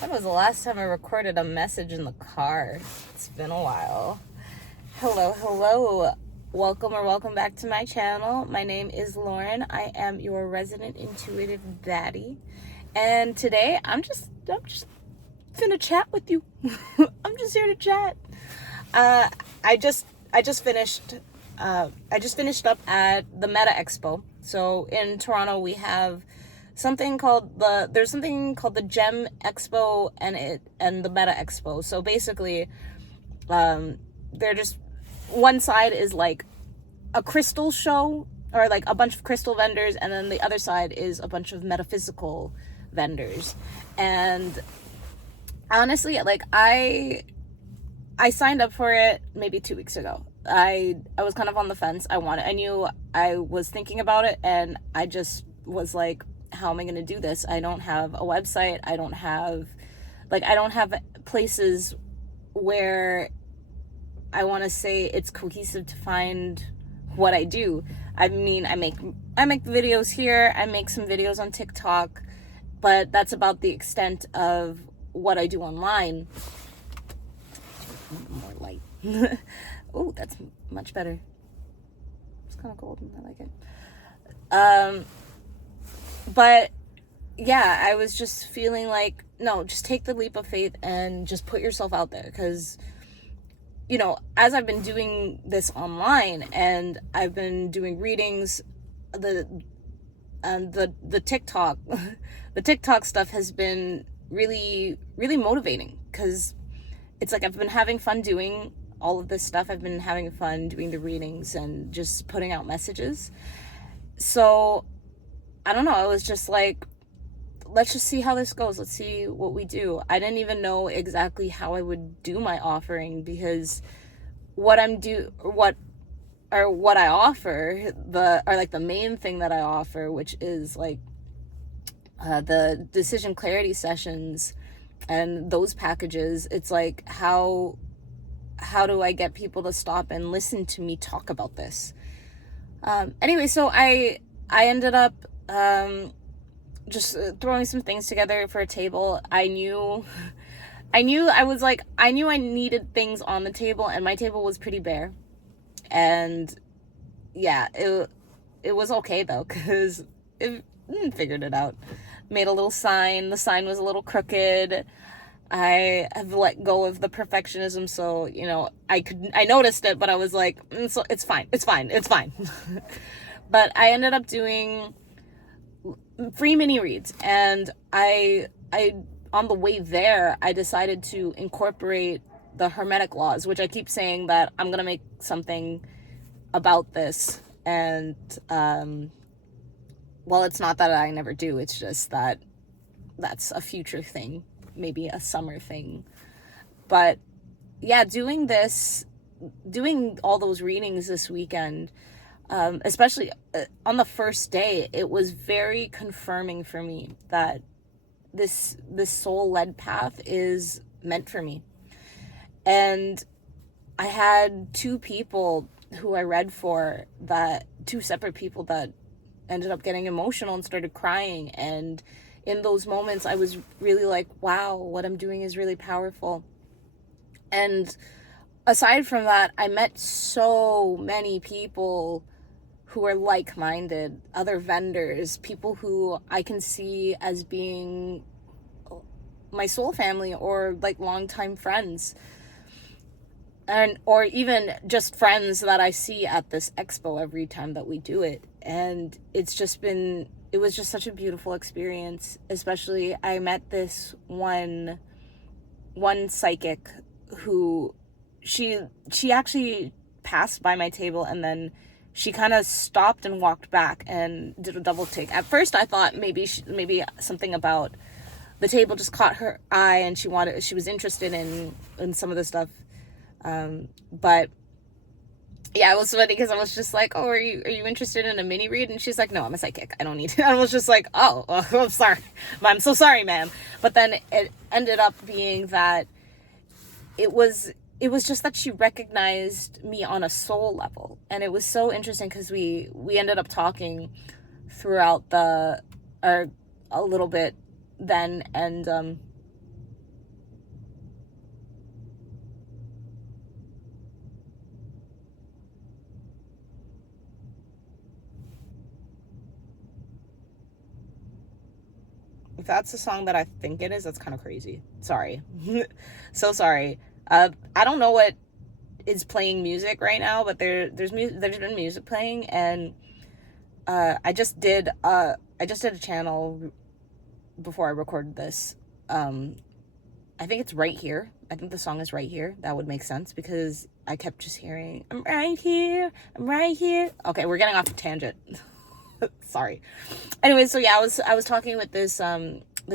When was the last time I recorded a message in the car? It's been a while. Hello. Welcome back to my channel. My name is Lauren. I am your resident intuitive baddie. And today I'm just gonna chat with you. I'm just here to chat. I just finished up at the Meta Expo. So in Toronto we have there's something called the Gem Expo and the Meta Expo. So basically, they're just, one side is like a crystal show, or like a bunch of crystal vendors, and then the other side is a bunch of metaphysical vendors. And honestly, like I signed up for it maybe 2 weeks ago. I was kind of on the fence. I knew I was thinking about it, and I just was like, how am I going to do this? I don't have a website. I don't have places where I want to say it's cohesive to find what I do. I mean, I make videos here. I make some videos on TikTok, but that's about the extent of what I do online. More light. Oh, that's much better. It's kind of golden. I like it. But yeah, I was just feeling like, no, just take the leap of faith and just put yourself out there. Because, you know, as I've been doing this online and I've been doing readings, the TikTok, the TikTok stuff has been really, really motivating, because it's like I've been having fun doing all of this stuff. I've been having fun doing the readings and just putting out messages. So I don't know, I was just like, let's just see how this goes. Let's see what we do. I didn't even know exactly how I would do my offering, because what I offer, the main thing that I offer, which is like the decision clarity sessions and those packages. It's like, how do I get people to stop and listen to me talk about this? Anyway, so I ended up just throwing some things together for a table. I knew I needed things on the table, and my table was pretty bare. And yeah, it was okay though, because it figured it out. Made a little sign. The sign was a little crooked. I have let go of the perfectionism, so, you know, I noticed it, but I was like, so it's fine. But I ended up doing free mini reads, and I on the way there, I decided to incorporate the Hermetic laws, which I keep saying that I'm gonna make something about this. And well, it's not that I never do, it's just that that's a future thing, maybe a summer thing. But yeah, doing all those readings this weekend, especially on the first day, it was very confirming for me that this soul-led path is meant for me. And I had two people who I read for, two separate people that ended up getting emotional and started crying. And in those moments, I was really like, wow, what I'm doing is really powerful. And aside from that, I met so many people who are like-minded, other vendors, people who I can see as being my soul family, or like longtime friends, or even just friends that I see at this expo every time that we do it. And it was just such a beautiful experience. Especially, I met this one psychic who she actually passed by my table, and then she kind of stopped and walked back and did a double take. At first I thought maybe something about the table just caught her eye, and she was interested in some of the stuff. But yeah, it was funny because I was just like, oh, are you interested in a mini read? And she's like, no, I'm a psychic, I don't need it. I was just like, oh, I'm sorry. I'm so sorry, ma'am. But then it ended up being that it was just that she recognized me on a soul level. And it was so interesting because we ended up talking throughout a little bit then. And that's the song that I think it is, that's kind of crazy. Sorry. So sorry. I don't know what is playing music right now, but there's been music playing, and I just did a channel before I recorded this. I think it's Right Here. I think the song is Right Here. That would make sense because I kept just hearing, I'm right here, I'm right here. Okay, we're getting off a tangent. Sorry. Anyway, so yeah, I was talking with this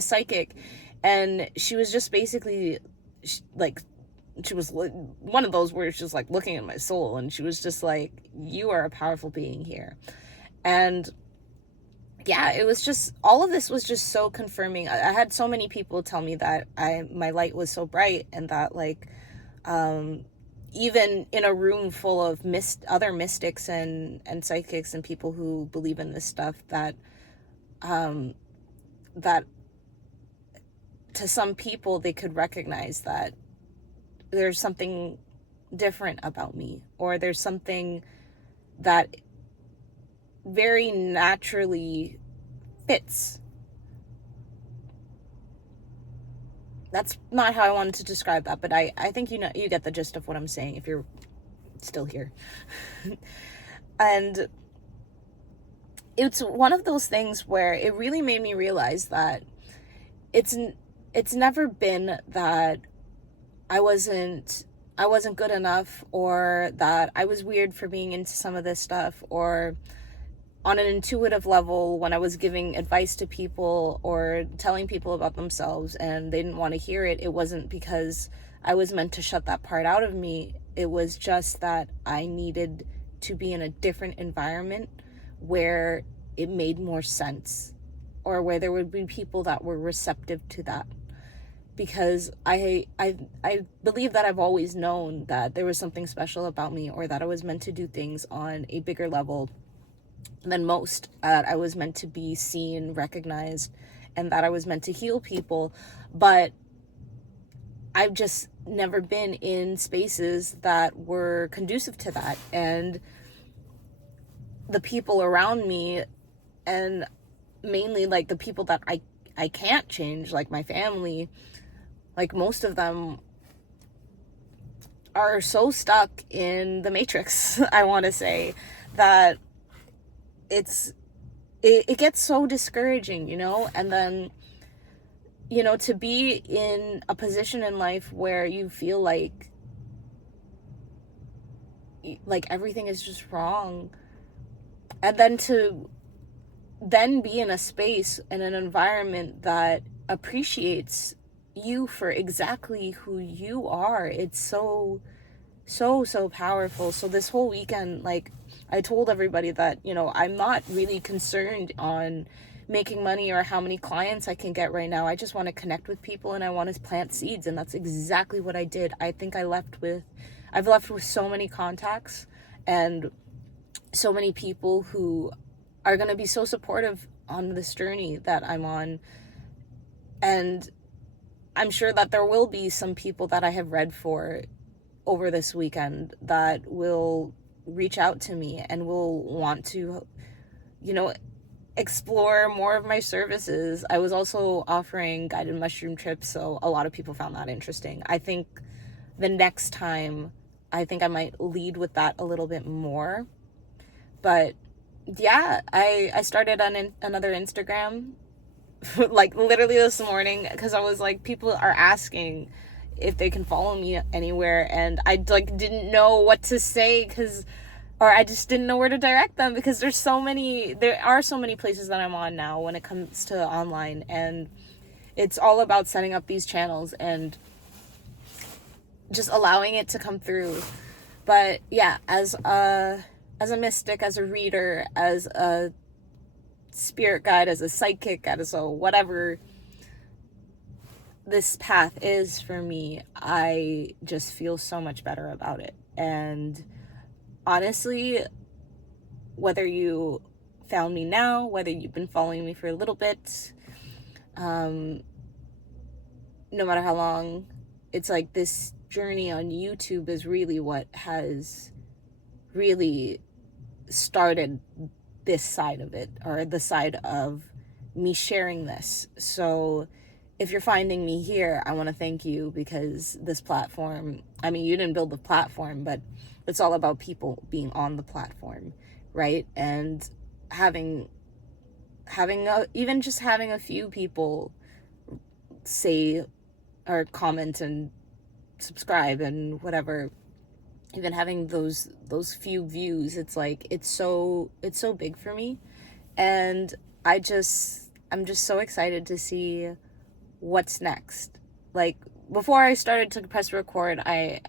psychic, and she was just basically she was one of those where she's like looking at my soul, and she was just like, you are a powerful being here. And yeah, it was just, all of this was just so confirming. I had so many people tell me that my light was so bright, and that like, even in a room full of other mystics and psychics and people who believe in this stuff, that that to some people they could recognize that there's something different about me, or there's something that very naturally fits. That's not how I wanted to describe that, but I think you get the gist of what I'm saying if you're still here. And it's one of those things where it really made me realize that it's never been that I wasn't good enough, or that I was weird for being into some of this stuff, or on an intuitive level, when I was giving advice to people or telling people about themselves and they didn't want to hear it, it wasn't because I was meant to shut that part out of me. It was just that I needed to be in a different environment where it made more sense, or where there would be people that were receptive to that. Because I believe that I've always known that there was something special about me, or that I was meant to do things on a bigger level than most, that I was meant to be seen, recognized, and that I was meant to heal people. But I've just never been in spaces that were conducive to that. And the people around me, and mainly like the people that I can't change, like my family, like most of them are so stuck in the matrix, I want to say, that it gets so discouraging, and then, to be in a position in life where you feel like everything is just wrong, and then to be in a space, in an environment that appreciates you for exactly who you are. It's so powerful. So this whole weekend, I told everybody that, I'm not really concerned on making money or how many clients I can get right now. I just want to connect with people, and I want to plant seeds. And that's exactly what I did. I think I've left with so many contacts and so many people who are going to be so supportive on this journey that I'm on. And I'm sure that there will be some people that I have read for over this weekend that will reach out to me and will want to, explore more of my services. I was also offering guided mushroom trips, so a lot of people found that interesting. I think the next time, I might lead with that a little bit more. But yeah, I started on another Instagram literally this morning, because I was like, people are asking if they can follow me anywhere, and I didn't know what to say, or I just didn't know where to direct them, because there are so many places that I'm on now when it comes to online, and it's all about setting up these channels and just allowing it to come through. But yeah, as a mystic, as a reader, as a spirit guide, as a psychic, as a whatever this path is for me, I just feel so much better about it. And honestly, whether you found me now, whether you've been following me for a little bit, no matter how long, it's like this journey on YouTube is really what has really started this side of it, or the side of me sharing this. So if you're finding me here, I want to thank you, because this platform, I mean, you didn't build the platform, but it's all about people being on the platform, right? And having even just having a few people say or comment and subscribe and whatever, even having those few views, it's like it's so big for me. And I'm just so excited to see what's next. Like, before I started to press record, I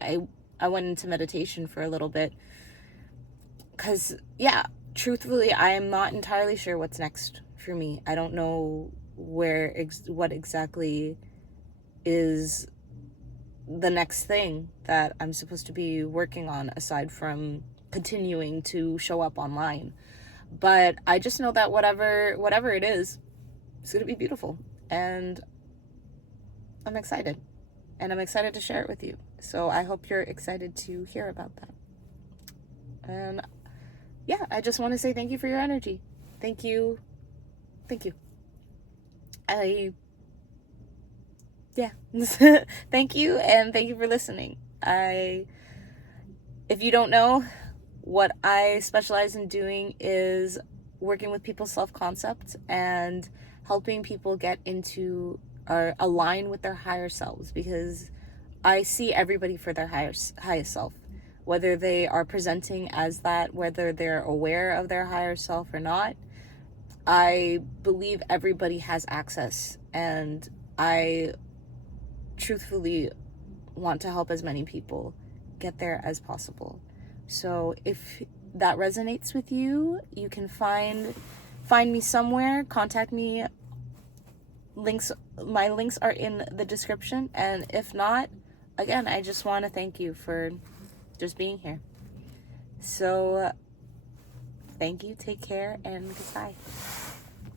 went into meditation for a little bit, because yeah, truthfully, I am not entirely sure what's next for me. I don't know what exactly is the next thing that I'm supposed to be working on, aside from continuing to show up online. But I just know that whatever it is, it's going to be beautiful. And I'm excited. And I'm excited to share it with you. So I hope you're excited to hear about that. And yeah, I just want to say thank you for your energy. Thank you. Thank you. Yeah. Thank you, and thank you for listening. If you don't know, what I specialize in doing is working with people's self-concept and helping people get into or align with their higher selves, because I see everybody for their highest self, whether they are presenting as that, whether they're aware of their higher self or not. I believe everybody has access, and I truthfully want to help as many people get there as possible. So if that resonates with you, you can find me somewhere, contact me. My links are in the description. And if not, again, I just want to thank you for just being here. So thank you, take care, and goodbye.